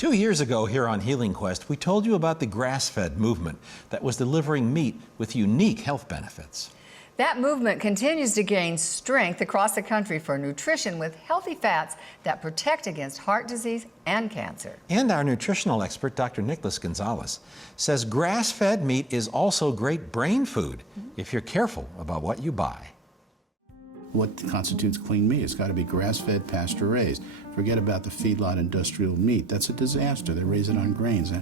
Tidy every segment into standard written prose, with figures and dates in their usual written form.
2 years ago here on Healing Quest, we told you about the grass-fed movement that was delivering meat with unique health benefits. That movement continues to gain strength across the country for nutrition with healthy fats that protect against heart disease and cancer. And our nutritional expert, Dr. Nicholas Gonzalez, says grass-fed meat is also great brain food if you're careful about what you buy. What constitutes clean meat? It's got to be grass-fed, pasture-raised. Forget about the feedlot industrial meat. That's a disaster. They raise it on grains.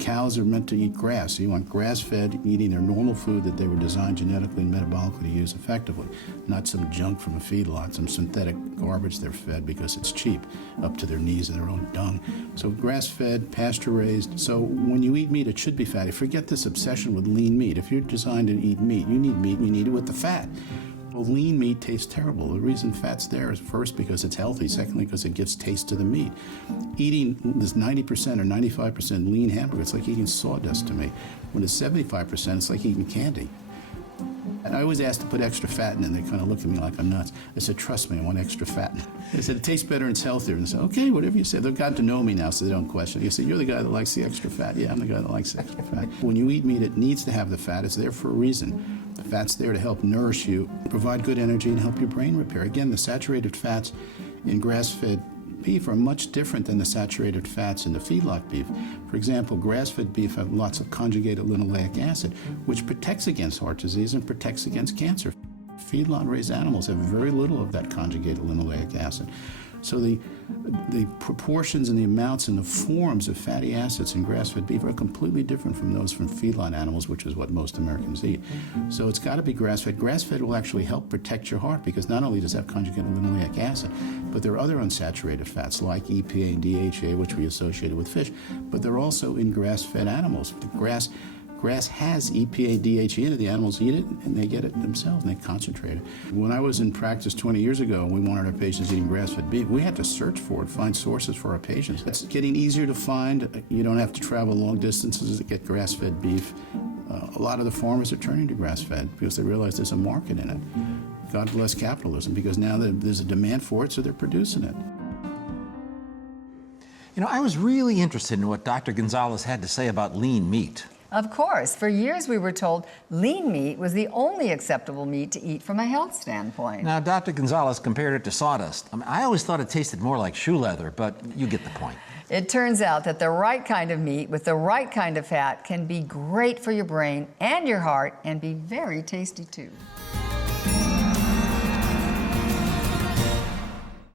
Cows are meant to eat grass. So you want grass-fed, eating their normal food that they were designed genetically and metabolically to use effectively, not some junk from a feedlot, some synthetic garbage they're fed because it's cheap, up to their knees in their own dung. So grass-fed, pasture-raised. So when you eat meat, it should be fatty. Forget this obsession with lean meat. If you're designed to eat meat, you need meat, and you need it with the fat. Well, lean meat tastes terrible. The reason fat's there is first because it's healthy, secondly because it gives taste to the meat. Eating this 90% or 95% lean hamburger, it's like eating sawdust to me. When it's 75%, it's like eating candy. And I always ask to put extra fat in it, and they kind of look at me like I'm nuts. I said, trust me, I want extra fat. They said, it tastes better and it's healthier. And I said, okay, whatever you say. They've gotten to know me now, so they don't question it. You say, you're the guy that likes the extra fat. Yeah, I'm the guy that likes the extra fat. When you eat meat, it needs to have the fat. It's there for a reason. The fat's there to help nourish you, provide good energy, and help your brain repair. Again, the saturated fats in grass-fed beef are much different than the saturated fats in the feedlot beef. For example, grass-fed beef have lots of conjugated linoleic acid, which protects against heart disease and protects against cancer. Feedlot-raised animals have very little of that conjugated linoleic acid. So the proportions and the amounts and the forms of fatty acids in grass-fed beef are completely different from those from feedlot animals, which is what most Americans eat. So it's got to be grass-fed. Grass-fed will actually help protect your heart because not only does it have conjugated linoleic acid, but there are other unsaturated fats like EPA and DHA, which we associate with fish, but they're also in grass-fed animals. Grass has EPA, DHA in it. The animals eat it, and they get it themselves, and they concentrate it. When I was in practice 20 years ago, and we wanted our patients eating grass-fed beef, we had to search for it, find sources for our patients. It's getting easier to find. You don't have to travel long distances to get grass-fed beef. A lot of the farmers are turning to grass-fed because they realize there's a market in it. God bless capitalism, because now there's a demand for it, so they're producing it. You know, I was really interested in what Dr. Gonzalez had to say about lean meat. Of course, for years we were told lean meat was the only acceptable meat to eat from a health standpoint. Now, Dr. Gonzalez compared it to sawdust. I always thought it tasted more like shoe leather, but you get the point. It turns out that the right kind of meat with the right kind of fat can be great for your brain and your heart and be very tasty too.